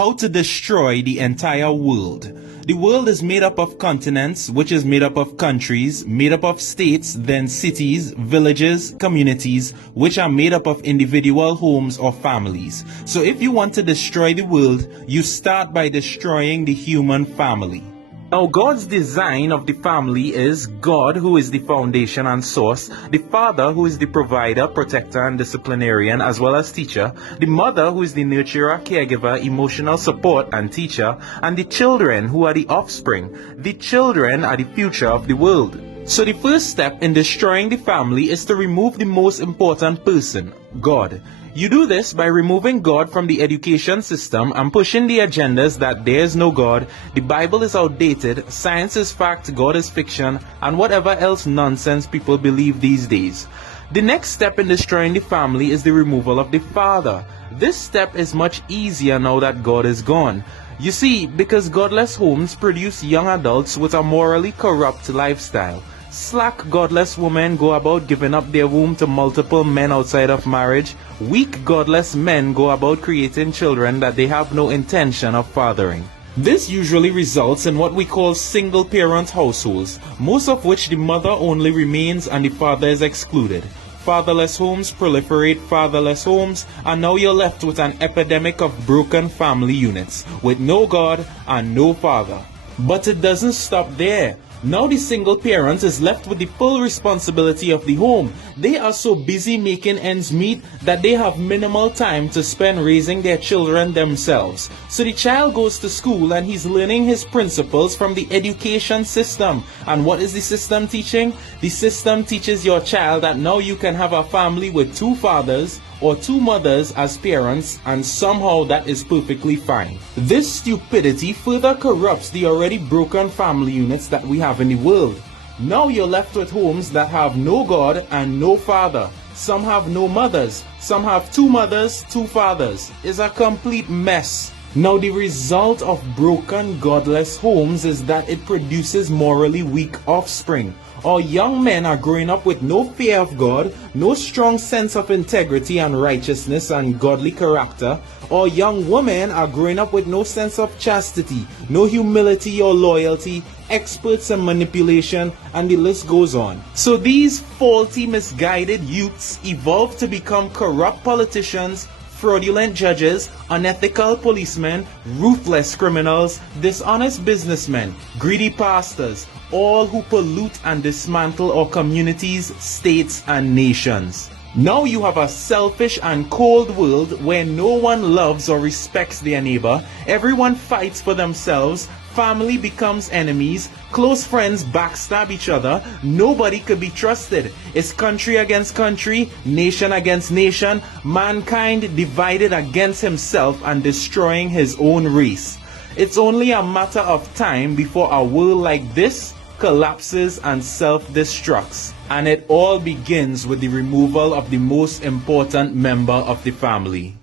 How to destroy the entire world. The world is made up of continents, which is made up of countries, made up of states, then cities, villages, communities, which are made up of individual homes or families. So if you want to destroy the world, you start by destroying the human family. Now, God's design of the family is God, who is the foundation and source, the father, who is the provider, protector, and disciplinarian, as well as teacher, the mother, who is the nurturer, caregiver, emotional support, and teacher, and the children, who are the offspring. The children are the future of the world. So the first step in destroying the family is to remove the most important person, God. You do this by removing God from the education system and pushing the agendas that there is no God, the Bible is outdated, science is fact, God is fiction, and whatever else nonsense people believe these days. The next step in destroying the family is the removal of the father. This step is much easier now that God is gone. You see, because godless homes produce young adults with a morally corrupt lifestyle. Slack, godless women go about giving up their womb to multiple men outside of marriage. Weak, godless men go about creating children that they have no intention of fathering. This usually results in what we call single-parent households, most of which the mother only remains and the father is excluded. Fatherless homes proliferate fatherless homes, and now you're left with an epidemic of broken family units, with no God and no father. But it doesn't stop there. Now the single parent is left with the full responsibility of the home. They are so busy making ends meet that they have minimal time to spend raising their children themselves. So the child goes to school and he's learning his principles from the education system. And what is the system teaching? The system teaches your child that now you can have a family with two fathers or two mothers as parents, and somehow that is perfectly fine. This stupidity further corrupts the already broken family units that we have in the world. Now you're left with homes that have no God and no father. Some have no mothers. Some have two mothers, two fathers. It's a complete mess. Now the result of broken godless homes is that it produces morally weak offspring. Our young men are growing up with no fear of God, no strong sense of integrity and righteousness and godly character. Our young women are growing up with no sense of chastity, no humility or loyalty, experts in manipulation, and the list goes on. So these faulty, misguided youths evolve to become corrupt politicians, fraudulent judges, unethical policemen, ruthless criminals, dishonest businessmen, greedy pastors, all who pollute and dismantle our communities, states, and nations. Now you have a selfish and cold world where no one loves or respects their neighbor, everyone fights for themselves, family becomes enemies, close friends backstab each other, nobody could be trusted. It's country against country, nation against nation, mankind divided against himself and destroying his own race. It's only a matter of time before a world like this collapses and self-destructs. And it all begins with the removal of the most important member of the family,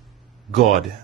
God.